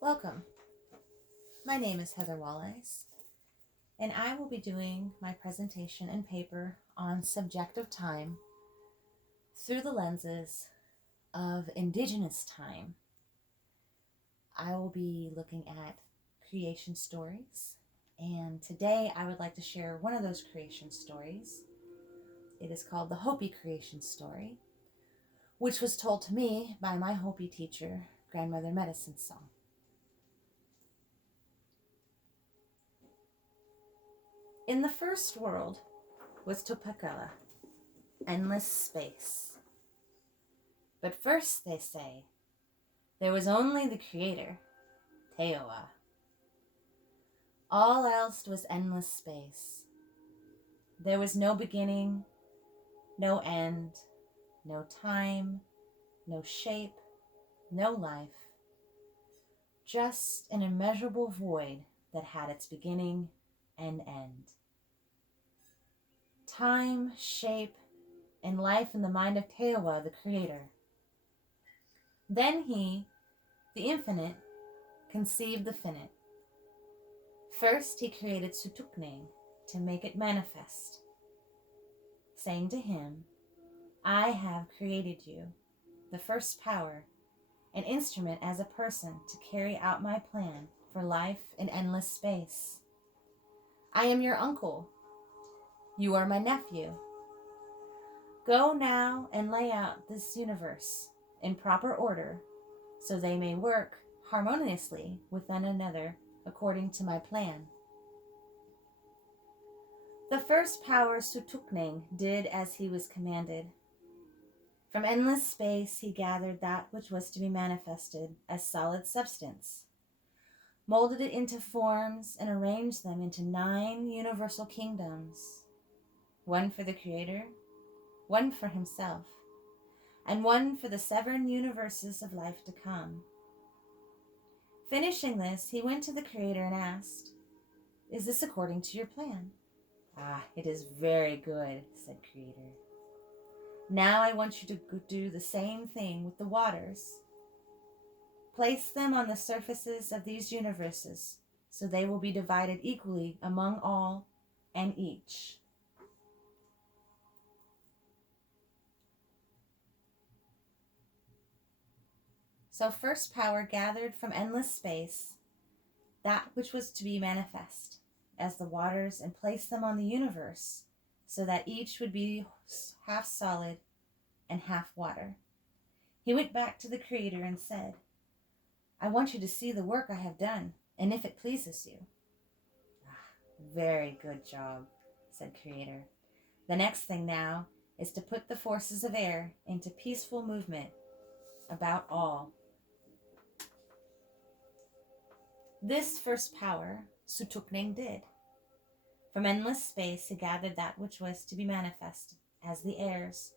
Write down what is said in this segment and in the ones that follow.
Welcome. My name is Heather Wallace, and I will be doing my presentation and paper on subjective time through the lenses of indigenous time. I will be looking at creation stories, and today I would like to share one of those creation stories. It is called the Hopi creation story, which was told to me by my Hopi teacher, Grandmother Medicine Song. In the first world was Topekala, endless space. But first, they say, there was only the Creator, Teoa. All else was endless space. There was no beginning, no end, no time, no shape, no life. Just an immeasurable void that had its beginning and end. Time, shape, and life in the mind of Teoa, the Creator. Then he, the infinite, conceived the finite. First he created Sutukne to make it manifest, saying to him, I have created you, the first power, an instrument as a person to carry out my plan for life in endless space. I am your uncle. You are my nephew. Go now and lay out this universe in proper order so they may work harmoniously with one another according to my plan. The first power Sutukneng did as he was commanded. From endless space he gathered that which was to be manifested as solid substance, molded it into forms, and arranged them into 9 universal kingdoms, one for the Creator, one for himself, and one for the 7 universes of life to come. Finishing this, he went to the Creator and asked, Is this according to your plan? Ah, it is very good, said Creator. Now I want you to do the same thing with the waters. Place them on the surfaces of these universes, so they will be divided equally among all and each. So first power gathered from endless space that which was to be manifest as the waters and placed them on the universe so that each would be half solid and half water. He went back to the Creator and said, I want you to see the work I have done, and if it pleases you. Very good job, said Creator. The next thing now is to put the forces of air into peaceful movement about all. This first power Sutukneng did. From endless space he gathered that which was to be manifest as the airs,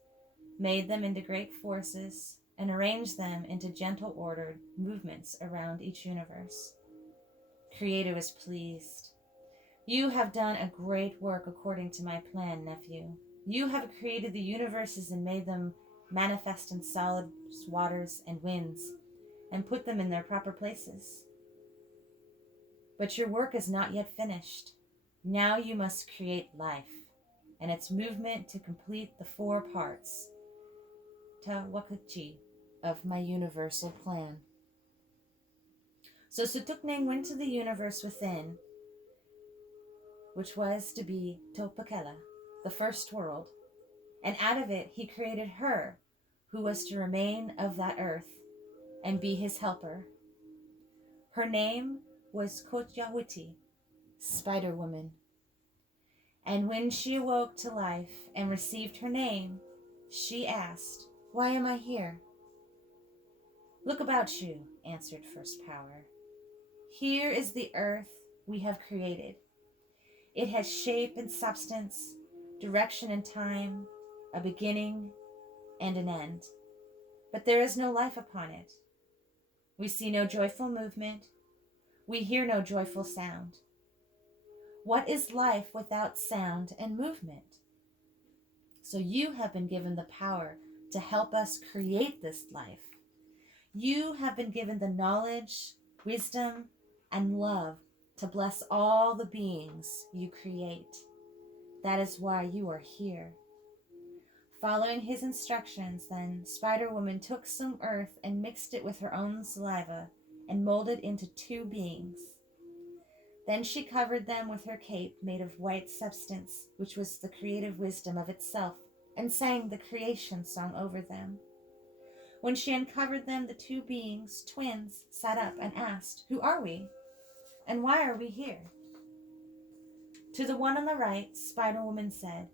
made them into great forces, and arranged them into gentle ordered movements around each universe. Creator was pleased. You have done a great work according to my plan, nephew. You have created the universes and made them manifest in solid waters and winds, and put them in their proper places. But your work is not yet finished. Now you must create life, and its movement to complete the 4 parts, Tawakachi, of my universal plan. So Sutukneng went to the universe within, which was to be Topekala, the first world, and out of it he created her, who was to remain of that earth and be his helper. Her name was Kotyawiti, Spider Woman. And when she awoke to life and received her name, she asked, Why am I here? Look about you, answered First Power. Here is the earth we have created. It has shape and substance, direction and time, a beginning and an end. But there is no life upon it. We see no joyful movement. We hear no joyful sound. What is life without sound and movement? So you have been given the power to help us create this life. You have been given the knowledge wisdom, and love to bless all the beings you create. That is why you are here. Following his instructions, then, Spider-Woman took some earth and mixed it with her own saliva and molded into two beings. Then she covered them with her cape made of white substance, which was the creative wisdom of itself, and sang the creation song over them. When she uncovered them, the two beings, twins, sat up and asked, "Who are we? And why are we here?" To the one on the right, Spider-Woman said,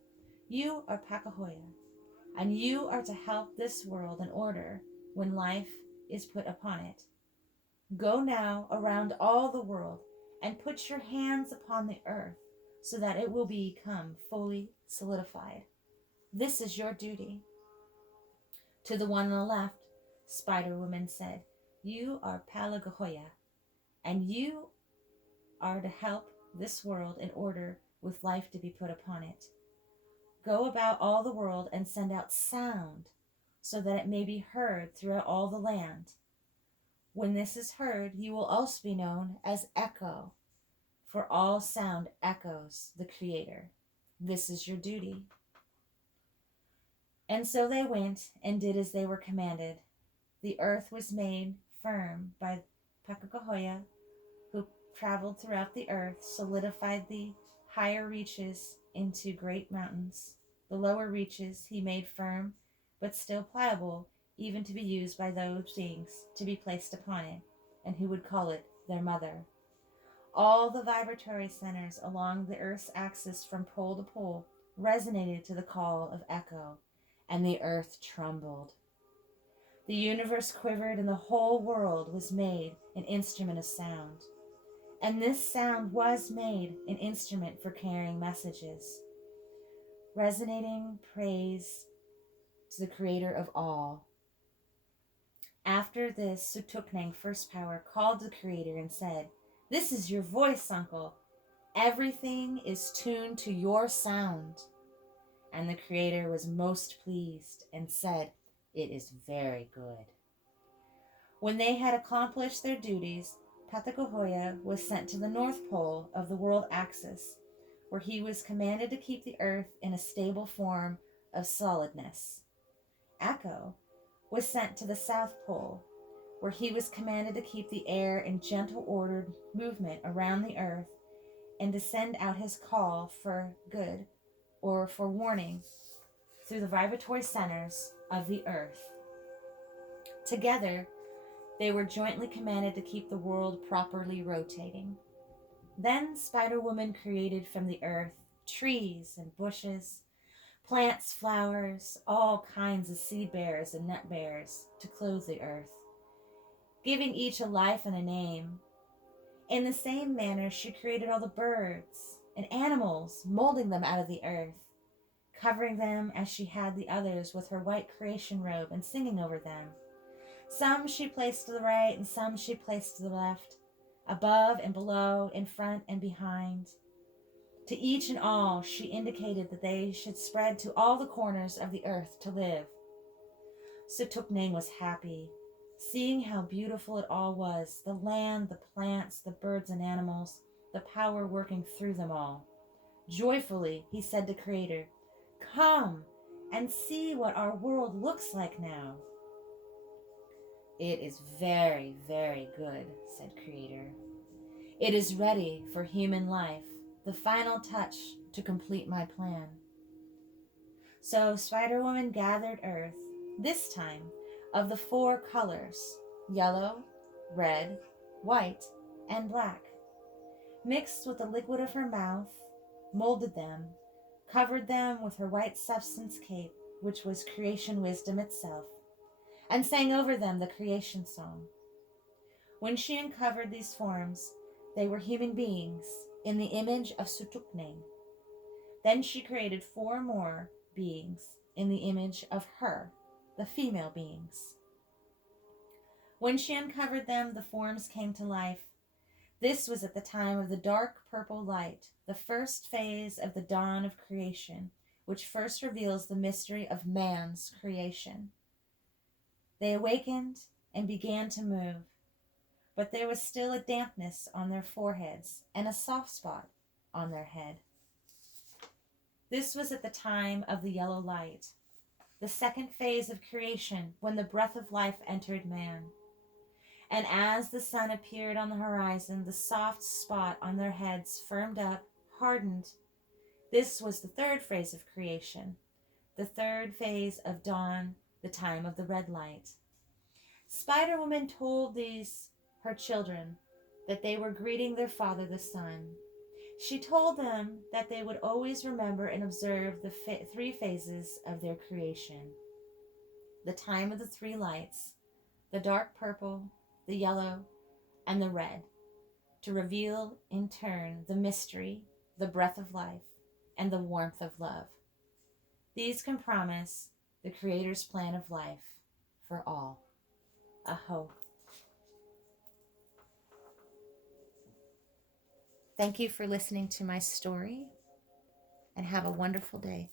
"You are Pakahoya, and you are to help this world in order when life is put upon it. Go now around all the world and put your hands upon the earth so that it will become fully solidified. This is your duty." To the one on the left, Spider-Woman said, "You are Palagahoya, and you are to help this world in order with life to be put upon it. Go about all the world and send out sound so that it may be heard throughout all the land. When this is heard, you will also be known as Echo, for all sound echoes the Creator. This is your duty." And so they went and did as they were commanded. The earth was made firm by Pakakahoya, who traveled throughout the earth, solidified the higher reaches into great mountains. The lower reaches he made firm, but still pliable, even to be used by those beings to be placed upon it, and who would call it their mother. All the vibratory centers along the earth's axis from pole to pole resonated to the call of Echo, and the earth trembled. The universe quivered, and the whole world was made an instrument of sound. And this sound was made an instrument for carrying messages, resonating praise to the Creator of all. After this, Sutuknang, First Power, called the Creator and said, "This is your voice, Uncle. Everything is tuned to your sound." And the Creator was most pleased and said, "It is very good." When they had accomplished their duties, Patakahoya was sent to the North Pole of the world axis, where he was commanded to keep the earth in a stable form of solidness. Echo was sent to the South Pole, where he was commanded to keep the air in gentle ordered movement around the earth and to send out his call for good or for warning through the vibratory centers of the earth. Together, they were jointly commanded to keep the world properly rotating. Then Spider-Woman created from the earth trees and bushes, plants, flowers, all kinds of seed bearers and nut bearers to clothe the earth, giving each a life and a name. In the same manner, she created all the birds and animals, molding them out of the earth, covering them as she had the others with her white creation robe and singing over them. Some she placed to the right and some she placed to the left, above and below, in front and behind. To each and all she indicated that they should spread to all the corners of the earth to live. Sutuknang was happy, seeing how beautiful it all was, the land, the plants, the birds and animals, the power working through them all. Joyfully he said to Creator, "Come and see what our world looks like now." "It is very, very good," said Creator. "It is ready for human life, the final touch to complete my plan." So Spider-Woman gathered earth, this time of the 4 colors, yellow, red, white, and black, mixed with the liquid of her mouth, molded them, covered them with her white substance cape, which was creation wisdom itself, and sang over them the creation song. When she uncovered these forms, they were human beings in the image of Sutuknang. Then she created 4 more beings in the image of her, the female beings. When she uncovered them, the forms came to life. This was at the time of the dark purple light, the first phase of the dawn of creation, which first reveals the mystery of man's creation. They awakened and began to move. but there was still a dampness on their foreheads and a soft spot on their head. This was at the time of the yellow light, the second phase of creation, when the breath of life entered man. And as the sun appeared on the horizon, the soft spot on their heads firmed up, hardened. This was the third phase of creation, the third phase of dawn, the time of the red light. Spider-Woman told these, her children, that they were greeting their father, the sun. She told them that they would always remember and observe the three phases of their creation. The time of the three lights, the dark purple, the yellow, and the red, to reveal in turn the mystery, the breath of life, and the warmth of love. These can promise the Creator's plan of life for all. Aho. Thank you for listening to my story, and have a wonderful day.